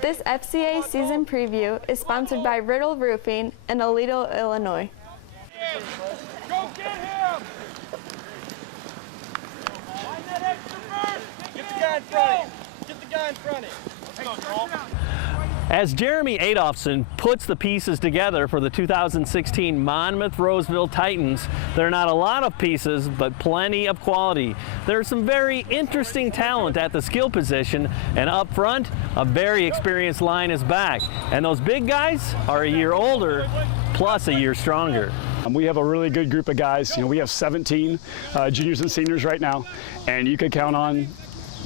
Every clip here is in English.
This FCA season preview is sponsored by Riddle Roofing in Aledo, Illinois. Go get him! Find that extra first! Get the guy in front of you! Get the guy in front of you! As Jeremy Adolphson puts the pieces together for the 2016 Monmouth-Roseville Titans, there are not a lot of pieces, but plenty of quality. There's some very interesting talent at the skill position, and up front, a very experienced line is back. And those big guys are a year older, plus a year stronger. We have a really good group of guys. You know, we have 17 juniors and seniors right now, and you could count on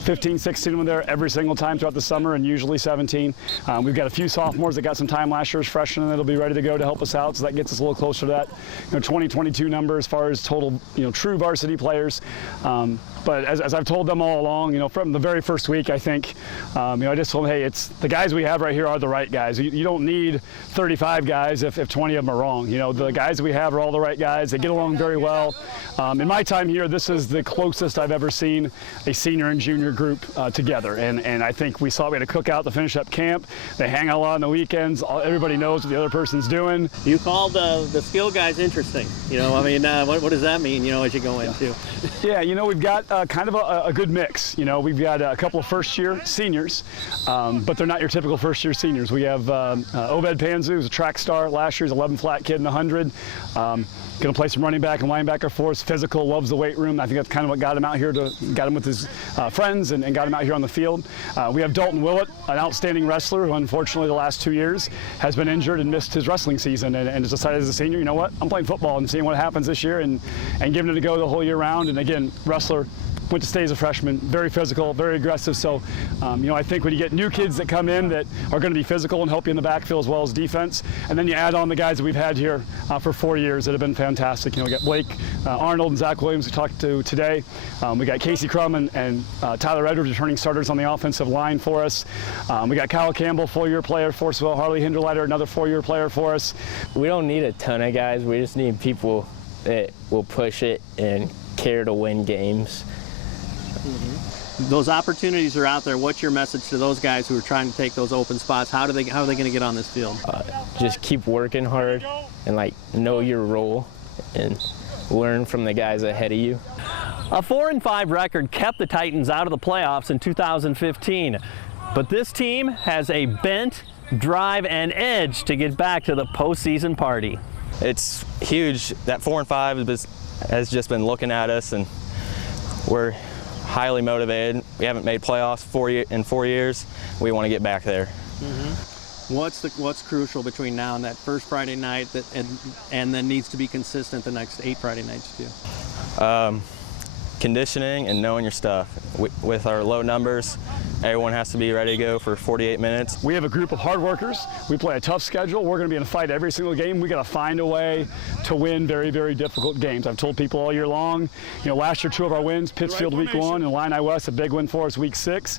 15, 16 of them there every single time throughout the summer, and usually 17. We've got a few sophomores that got some time last year as freshmen that'll be ready to go to help us out, so that gets us a little closer to that 2022 number as far as total true varsity players. But as I've told them all along, from the very first week, I think, I just told them, hey, it's the guys we have right here are the right guys. You don't need 35 guys if 20 of them are wrong. The guys we have are all the right guys. They get along very well. In my time here, this is the closest I've ever seen a senior and junior group together. And I think we had a cookout to finish up camp. They hang out a lot on the weekends. Everybody knows what the other person's doing. You called the skill guys interesting. What does that mean, as you go into? Yeah, we've got kind of a good mix. We've got a couple of first-year seniors, but they're not your typical first-year seniors. We have Obed Panzu, who's a track star last year's 11 flat kid in the 100. Going to play some running back and linebacker for us. Physical, loves the weight room. I think that's kind of what got him out here, got him with his friends and got him out here on the field. We have Dalton Willett, an outstanding wrestler who unfortunately the last 2 years has been injured and missed his wrestling season and has decided as a senior, you know what, I'm playing football and seeing what happens this year and giving it a go the whole year round. And again, wrestler, went to state as a freshman, very physical, very aggressive. So, I think when you get new kids that come in that are going to be physical and help you in the backfield as well as defense, and then you add on the guys that we've had here for 4 years that have been fantastic. We got Blake Arnold and Zach Williams we talked to today. We got Casey Crum and Tyler Edwards returning starters on the offensive line for us. We got Kyle Campbell, 4-year player for us. Well, Harley Hinderleiter, another 4-year player for us. We don't need a ton of guys. We just need people that will push it and care to win games. Mm-hmm. Those opportunities are out there. What's your message to those guys who are trying to take those open spots? How are they going to get on this field? Just keep working hard and know your role and learn from the guys ahead of you. A 4-5 record kept the Titans out of the playoffs in 2015, but this team has a bent, drive, and edge to get back to the postseason party. It's huge. That 4-5 has just been looking at us, and we're highly motivated. We haven't made playoffs in 4 years. We want to get back there. Mm-hmm. What's crucial between now and that first Friday night and then needs to be consistent the next 8 Friday nights too? Conditioning and knowing your stuff. With our low numbers, everyone has to be ready to go for 48 minutes. We have a group of hard workers. We play a tough schedule. We're going to be in a fight every single game. We got to find a way to win very, very difficult games. I've told people all year long, last year 2 of our wins, Pittsfield week 1 and Illini West, a big win for us week 6.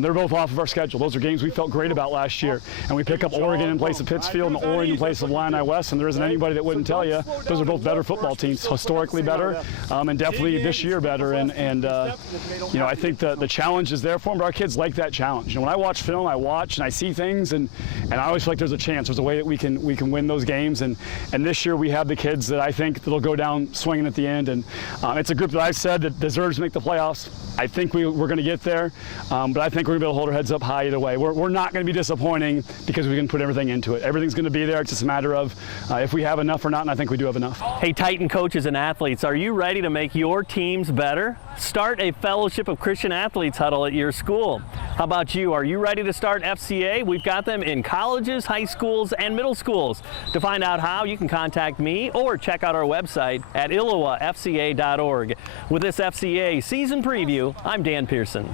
They're both off of our schedule. Those are games we felt great about last year. And we pick up Oregon in place of Pittsfield and Oregon in place of Illini West, and there isn't anybody that wouldn't tell you those are both better football teams, historically better, and definitely this year better. And I think the challenge is there for them, but our kids like that challenge. When I watch film, I watch and I see things, and I always feel like there's a chance, there's a way that we can win those games. And this year we have the kids that I think that'll go down swinging at the end. And it's a group that I've said that deserves to make the playoffs. I think we're going to get there, but I think we're going to be able to hold our heads up high either way. We're not going to be disappointing because we can put everything into it. Everything's going to be there. It's just a matter of if we have enough or not, and I think we do have enough. Hey, Titan coaches and athletes, are you ready to make your teams better? Start a Fellowship of Christian Athletes huddle at your school. How about you? Are you ready to start FCA? We've got them in colleges, high schools, and middle schools. To find out how, you can contact me or check out our website at illowafca.org. With this FCA season preview, I'm Dan Pearson.